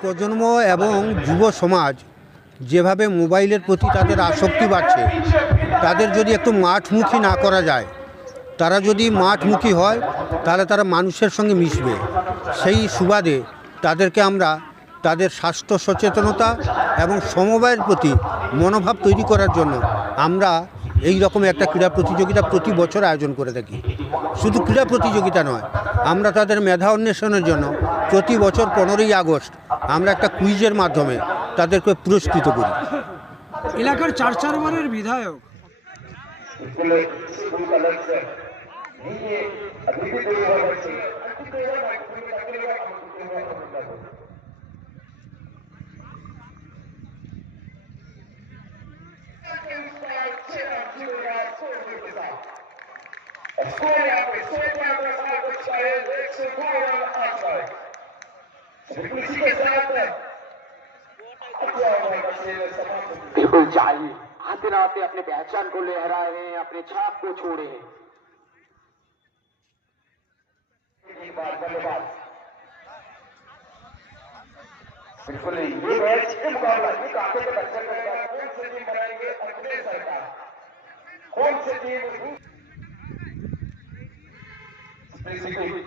প্রজন্ম এবং যুব সমাজ যেভাবে মোবাইলের প্রতি তাদের আসক্তি বাড়ছে, তাদের যদি একটু মাঠমুখী না করা যায়, তারা যদি মাঠমুখী হয়, তাহলে তারা মানুষের সঙ্গে মিশবে। সেই সুবাদে তাদেরকে আমরা তাদের স্বাস্থ্য সচেতনতা এবং সমবায়ের প্রতি মনোভাব তৈরি করার জন্য আমরা এই রকম একটা ক্রীড়া প্রতিযোগিতা প্রতি বছর আয়োজন করে থাকি। শুধু ক্রীড়া প্রতিযোগিতা নয় আমরা তাদের মেধা অন্বেষণের জন্য প্রতি বছর পনেরোই আগস্ট আমরা একটা কুইজের মাধ্যমে তাদেরকে পুরস্কৃত করি। এলাকার চার চারবারের বিধায়ক। यहाँ बिल्कुल चाहिए आते आते अपने पहचान को लहराए हैं अपने छाप को छोड़े हैं। बिल्कुल ये मैच के मुकाबला। ये काफ़ी अच्छा कौन टीम बनाएँगे? अपने सरकार। कौन से टीम basically